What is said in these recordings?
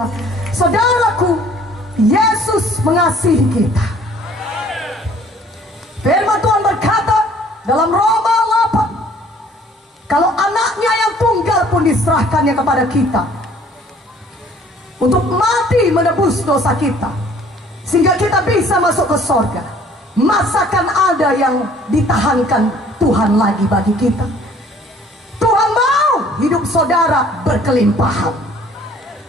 kita. Saudaraku, Yesus mengasihi kita. Firman Tuhan berkata dalam Roma 8, kalau anaknya yang tunggal pun diserahkannya kepada kita untuk mati menebus dosa kita, sehingga kita bisa masuk ke sorga, masakan ada yang ditahankan Tuhan lagi bagi kita? Tuhan mau hidup saudara berkelimpahan.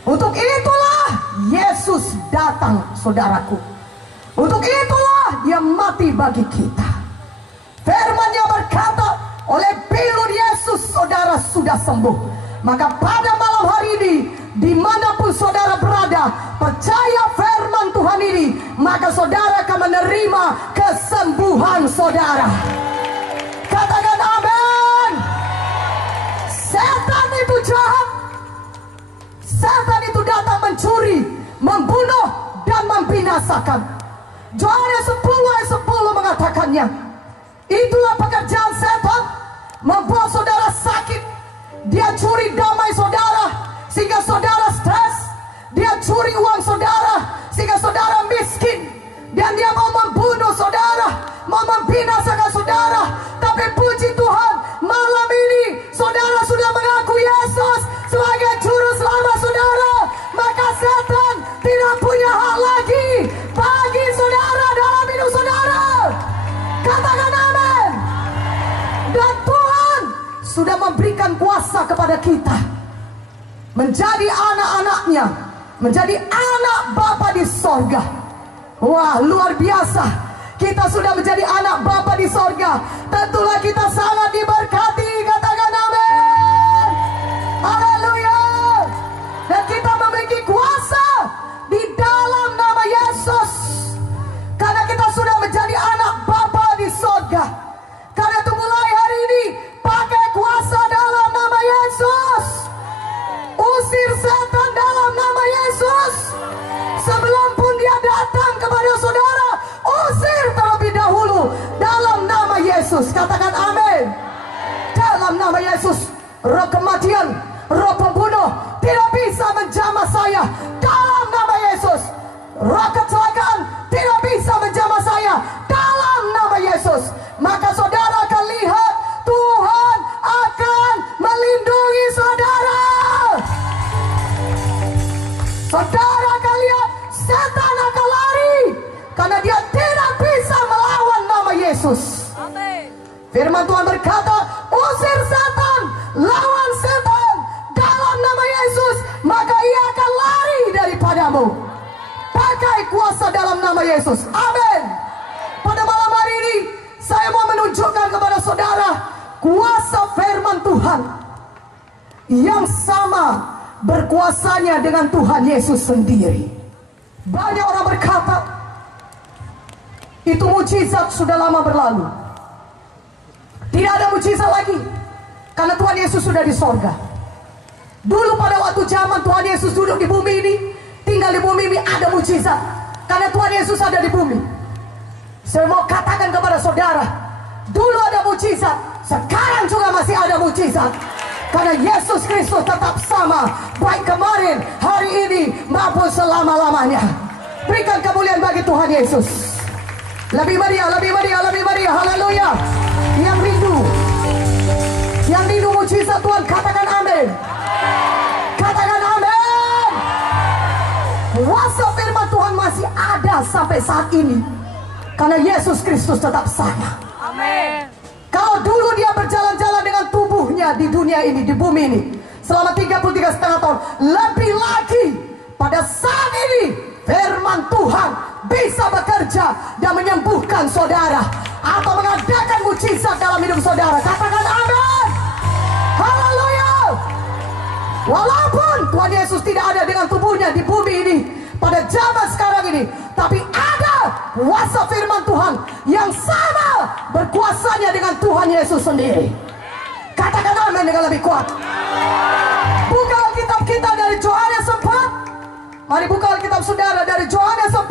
Untuk itulah Yesus datang, saudaraku. Untuk itulah Dia mati bagi kita. Firman-Nya berkata, oleh pilur Yesus saudara sudah sembuh. Maka pada malam hari ini, dimanapun saudara berada, percaya firman Tuhan ini, maka saudara akan menerima kesembuhan saudara. Katakan amin. Setan itu jahat. Setan itu datang mencuri, membunuh, dan membinasakan. Yohanes 10 ayat 10 mengatakannya. Itulah pekerjaan setan, membuat saudara sakit. Dia curi damai saudara sehingga saudara stres. Dia curi uang saudara sehingga saudara miskin. Dan dia mau membunuh saudara, mau membinasakan saudara. Tapi puji Tuhan, malam ini saudara sudah mengaku Yesus sebagai juru selamat saudara. Maka setan tidak punya hak lagi bagi saudara dalam hidup saudara. Katakan amin. Dan Tuhan sudah memberikan kuasa kepada kita menjadi anak-anaknya, menjadi anak Bapa di sorga. Wah, luar biasa. Kita sudah menjadi anak Bapa di sorga. Tentulah kita sangat diberkati. Katakan amin. Haleluya. Dan kita memiliki kuasa di dalam nama Yesus. Karena kita sudah menjadi anak Bapa di sorga. Karena itu mulai hari ini, pakai kuasa dalam nama Yesus. Usir setan dalam nama Yesus. Sebelum pun dia datang kepada saudara, usir terlebih dahulu dalam nama Yesus. Katakan amin. Dalam nama Yesus, roh kematian, roh pembunuh tidak bisa menjamah saya. Dalam nama Yesus, roh kecelakaan tidak bisa menjamah saya. Dalam nama Yesus. Maka saudara akan lihat Tuhan akan melindungi saudara. Saudara akan lihat setan akan lari, karena dia tidak bisa melawan nama Yesus. Amin. Firman Tuhan berkata, usir setan, lawan setan dalam nama Yesus, maka ia akan lari daripadamu. Pakai kuasa dalam nama Yesus. Amin. Pada malam hari ini, saya mau menunjukkan kepada saudara kuasa firman Tuhan yang sama berkuasanya dengan Tuhan Yesus sendiri. Banyak orang berkata itu mujizat sudah lama berlalu. Tidak ada mujizat lagi karena Tuhan Yesus sudah di sorga. Dulu pada waktu zaman Tuhan Yesus duduk di bumi ini, tinggal di bumi ini, ada mujizat karena Tuhan Yesus ada di bumi. Saya mau katakan kepada saudara, dulu ada mujizat, sekarang juga masih ada mujizat. Karena Yesus Kristus tetap sama, baik kemarin, hari ini, maupun selama-lamanya. Berikan kemuliaan bagi Tuhan Yesus. Lebih meriah, lebih meriah, lebih meriah. Haleluya. Yang rindu mujizat Tuhan, katakan amin. Katakan amin. Kuasa firman Tuhan masih ada sampai saat ini, karena Yesus Kristus tetap sama. Amin. Kalau dulu dia berjalan-jalan dengan tubuhnya di dunia ini, di bumi ini, selama 33,5 tahun, lebih lagi pada saat ini firman Tuhan bisa bekerja dan menyembuhkan saudara atau mengadakan mujizat dalam hidup saudara. Katakan amin. Haleluya. Walaupun Tuhan Yesus tidak ada dengan tubuhnya di bumi ini pada zaman sekarang ini, tapi ada kuasa firman Tuhan yang sama berkuasanya dengan Tuhan Yesus sendiri. Katakan amin dengan lebih kuat. Buka Alkitab kita dari Yohanes 4. Mari buka Alkitab saudara dari Yohanes 4.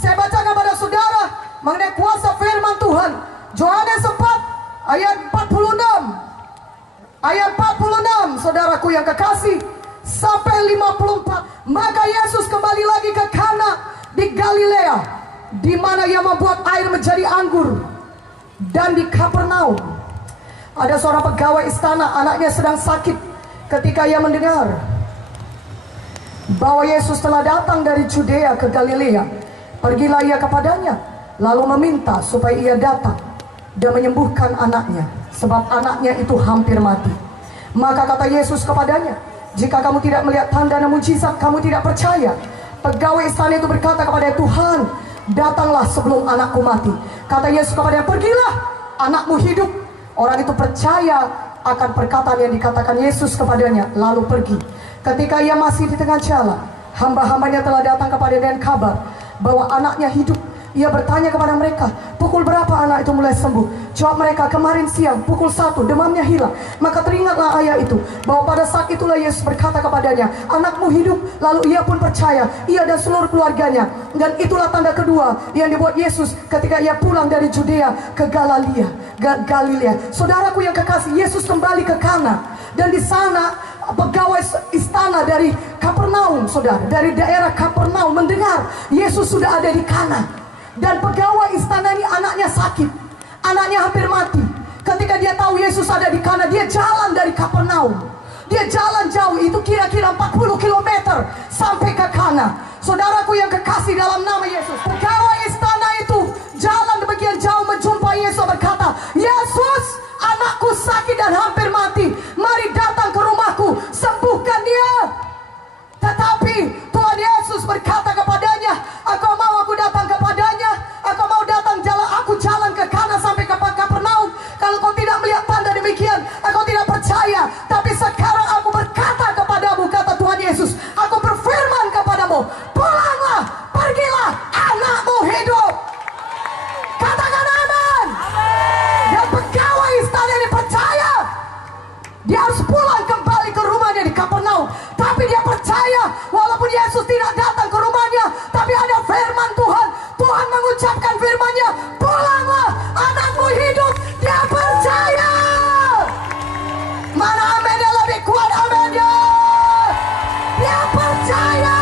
Saya bacakan kepada saudara mengenai kuasa firman Tuhan. Yohanes 4 ayat 46. Ayat 46, saudaraku yang kekasih, sampai 54. Maka Yesus kembali lagi ke Kana di Galilea, di mana ia membuat air menjadi anggur. Dan di Kapernaum ada seorang pegawai istana, anaknya sedang sakit. Ketika ia mendengar bahwa Yesus telah datang dari Judea ke Galilea, pergilah ia kepadanya, lalu meminta supaya ia datang dan menyembuhkan anaknya, sebab anaknya itu hampir mati. Maka kata Yesus kepadanya, jika kamu tidak melihat tanda dan mujizat, kamu tidak percaya. Pegawai istana itu berkata kepadanya, Tuhan, datanglah sebelum anakku mati. Kata Yesus kepadanya, pergilah, anakmu hidup. Orang itu percaya akan perkataan yang dikatakan Yesus kepadanya, lalu pergi. Ketika ia masih di tengah jalan, hamba-hambanya telah datang kepadanya dengan kabar bahwa anaknya hidup. Ia bertanya kepada mereka, pukul berapa anak itu mulai sembuh? Jawab mereka, kemarin siang pukul 1, demamnya hilang. Maka teringatlah ayah itu bahwa pada saat itulah Yesus berkata kepadanya, anakmu hidup. Lalu ia pun percaya, ia dan seluruh keluarganya. Dan itulah tanda kedua yang dibuat Yesus ketika ia pulang dari Judea ke Galilea. Saudaraku yang kekasih, Yesus kembali ke Kana. Dan di sana pegawai istana dari Kapernaum, saudara, dari daerah Kapernaum mendengar Yesus sudah ada di Kana. Dan pegawai istana ini anaknya sakit, anaknya hampir mati. Ketika dia tahu Yesus ada di Kana, dia jalan dari Kapernaum. Dia jalan jauh, itu kira-kira 40 km sampai ke Kana. Saudaraku yang kekasih dalam nama Yesus, pegawai istana itu jalan demikian jauh menjumpai Yesus, berkata, Yesus, anakku sakit dan hampir mati, mari datang ke rumahku, sembuhkan dia. Tetapi Tuhan Yesus berkata kepadanya, engkau mau aku datang kepadanya? Engkau mau datang jalan, aku jalan ke Kana sampai ke Kapernaum. Kalau kau tidak melihat tanda demikian, engkau tidak percaya. Tapi sekarang aku berkata kepadamu, kata Tuhan Yesus, aku berfirman kepadamu, pulanglah, pergilah, anakmu hidup. Katakan amin. Dan pegawai istana ini percaya. Dia harus pulang kembali ke rumahnya di Kapernaum. Tapi dia percaya, walaupun Yesus tidak datang ke rumahnya, tapi ada firman Tuhan. Tuhan mengucapkan firman-Nya, pulanglah, anakmu hidup. Dia percaya. Mana amennya lebih kuat, amennya? Dia percaya.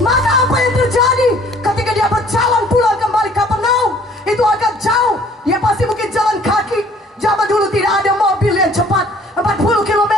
Maka apa yang terjadi ketika dia berjalan pulang kembali ke Kapernaum? Itu agak jauh. Dia pasti mungkin jalan kaki. Zaman dulu tidak ada mobil yang cepat, 40 km.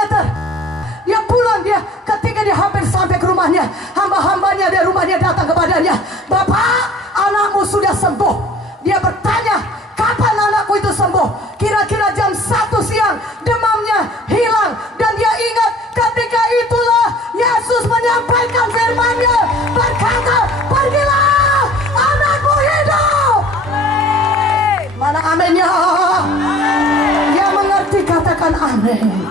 Dia pulang, ketika dia hampir sampai ke rumahnya, hamba-hambanya dari rumahnya datang kepadanya, Bapak, anakmu sudah sembuh. Dia bertanya, kapan anakku itu sembuh? Kira-kira jam 1 siang, demamnya hilang. Dan dia ingat ketika itulah Yesus menyampaikan firman-Nya, berkata, pergilah, anakmu hidup. Mana amennya? Yang mengerti katakan amin.